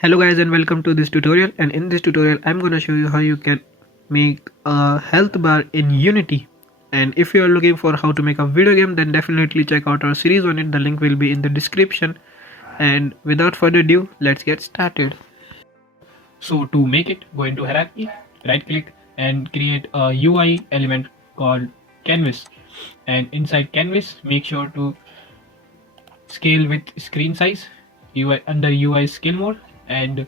Hello guys and welcome to this tutorial, and in this tutorial I'm going to show you how you can make a health bar in Unity. And if you are looking for how to make a video game, then definitely check out our series on it. The link will be in the description. And without further ado, let's get started. So to make it, go into hierarchy, right click and create a UI element called canvas. And inside canvas, make sure to scale with screen size UI under UI scale mode. And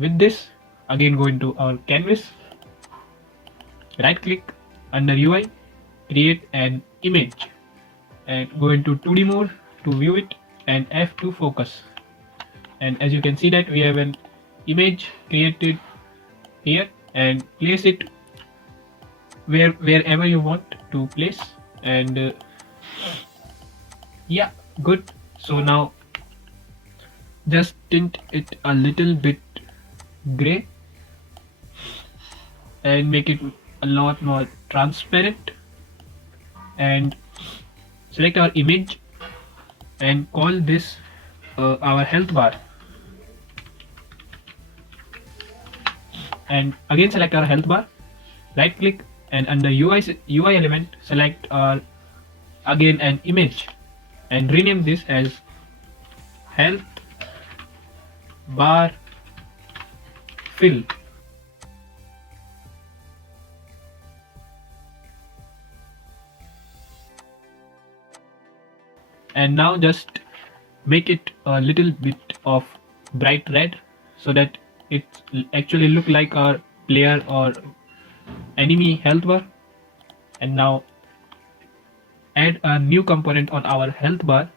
with this, again go into our canvas, right click under UI, create an image and go into 2D mode to view it and F to focus. And as you can see that we have an image created here, and place it wherever you want to place. And yeah, good. So now just tint it a little bit gray and make it a lot more transparent, and select our image and call this our health bar, and again select our health bar, right click and under UI element select our again an image and rename this as health bar fill. And now just make it a little bit of bright red so that it actually look like our player or enemy health bar. And now add a new component on our health bar,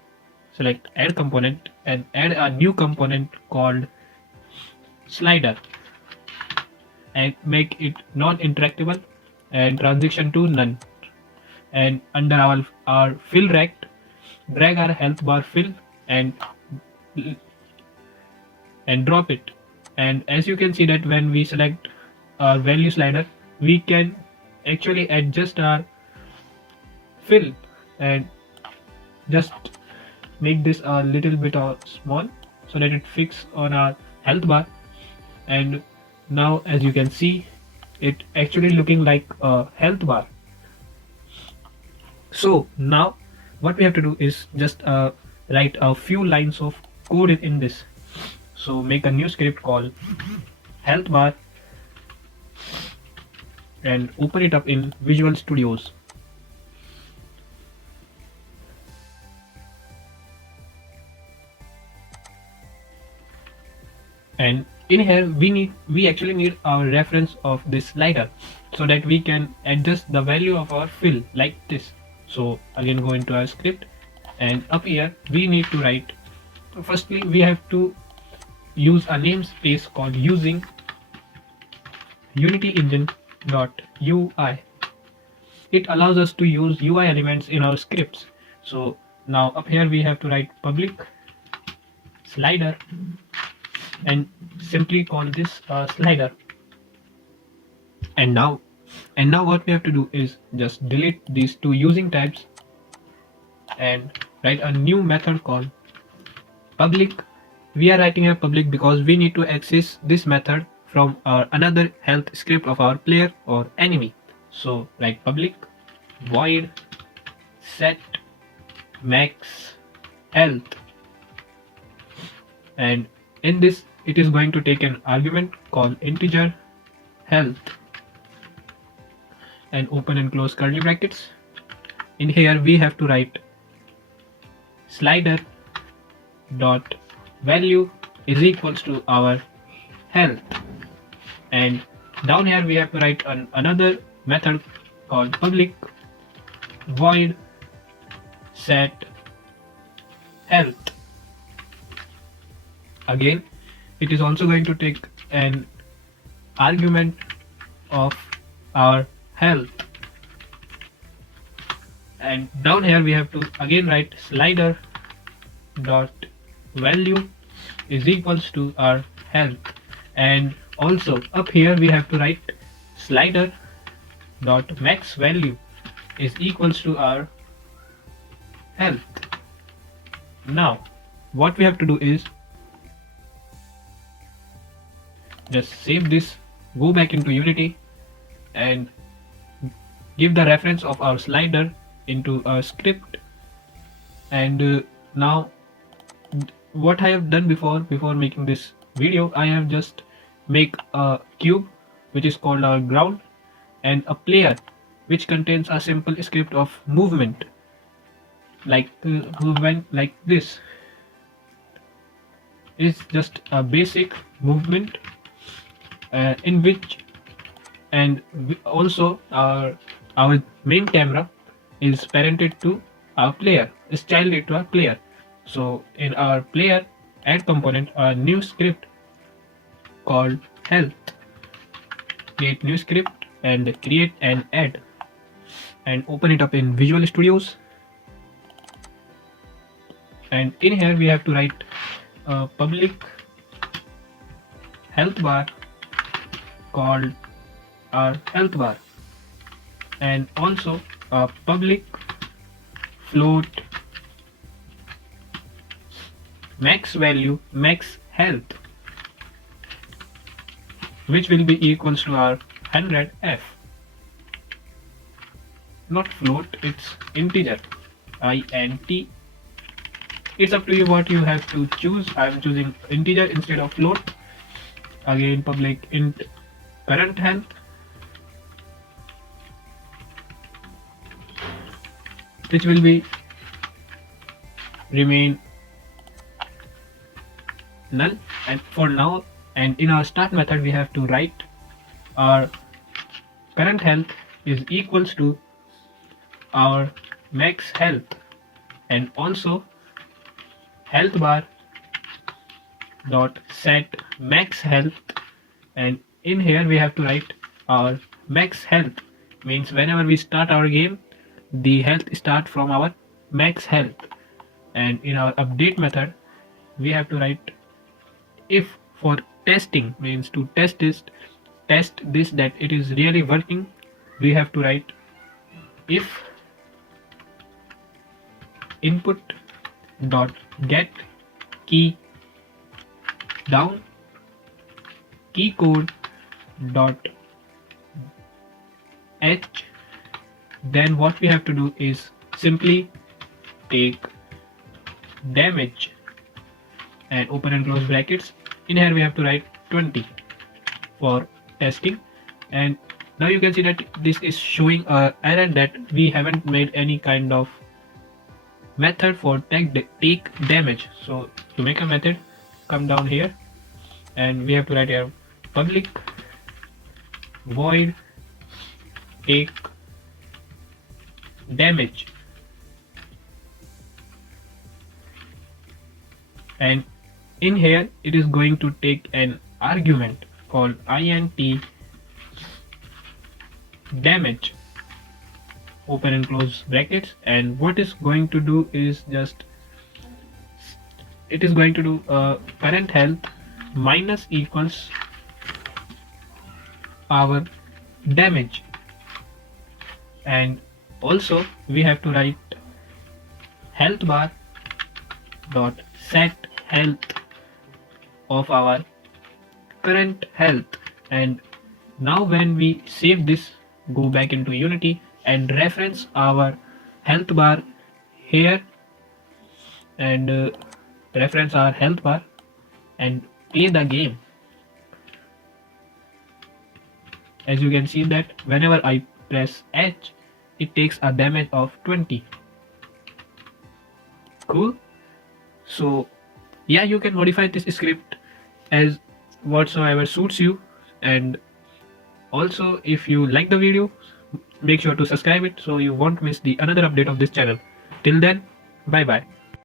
select add component and add a new component called slider and make it non-interactable and transition to none. And under our fill rect, drag our health bar fill and drop it. And as you can see that when we select our value slider, we can actually adjust our fill and just make this a little bit small so that it fits on our health bar. And now as you can see, it actually looking like a health bar. So now what we have to do is just write a few lines of code in this. So make a new script called health bar and open it up in Visual Studios. And in here we actually need our reference of this slider so that we can adjust the value of our fill like this. So again go into our script, and up here we need to write, firstly we have to use a namespace called using Unity engine.ui. It allows us to use UI elements in our scripts. So now up here we have to write public slider and simply call this slider. And now what we have to do is just delete these two using types and write a new method called public. We are writing a public because we need to access this method from our another health script of our player or enemy. So write public void set max health, and in this it is going to take an argument called integer health and open and close curly brackets. In here we have to write slider dot value is equals to our health, and down here we have to write another method called public void set health. Again it is also going to take an argument of our health, and down here we have to again write slider dot value is equals to our health, and also up here we have to write slider dot max value is equals to our health. Now what we have to do is just save this, go back into Unity and give the reference of our slider into a script. And now what I have done before making this video, I have just make a cube which is called our ground, and a player which contains a simple script of movement, like movement like this is just a basic movement, in which, and also our main camera is parented to our player, is childed to our player. So in our player add component, a new script called health, create new script and create an add, and open it up in Visual Studios. And in here we have to write a public health bar called our health bar, and also a public float max value max health, which will be equals to our 100f. Not float, it's integer, int. It's up to you what you have to choose. I'm choosing integer instead of float. Again, public int current health, which will be remain null and for now. And in our start method we have to write our current health is equals to our max health, and also health bar dot set max health. And in here we have to write our max health, means whenever we start our game the health start from our max health. And in our update method we have to write if for testing, means to test this that it is really working, we have to write if input dot get key down key code dot h. Then what we have to do is simply take damage and open and close brackets. In here we have to write 20 for testing, and now you can see that this is showing a error that we haven't made any kind of method for take damage. So to make a method, come down here and we have to write here public void take damage, and in here it is going to take an argument called int damage, open and close brackets. And what is going to do is just it is going to do current health minus equals our damage. And also we have to write health bar dot set health of our current health. And now when we save this, go back into Unity and reference our health bar here, and reference our health bar and play the game. As you can see that whenever I press H, it takes a damage of 20. Cool. So yeah, you can modify this script as whatsoever suits you. And also if you like the video, make sure to subscribe it so you won't miss the another update of this channel. Till then, bye bye.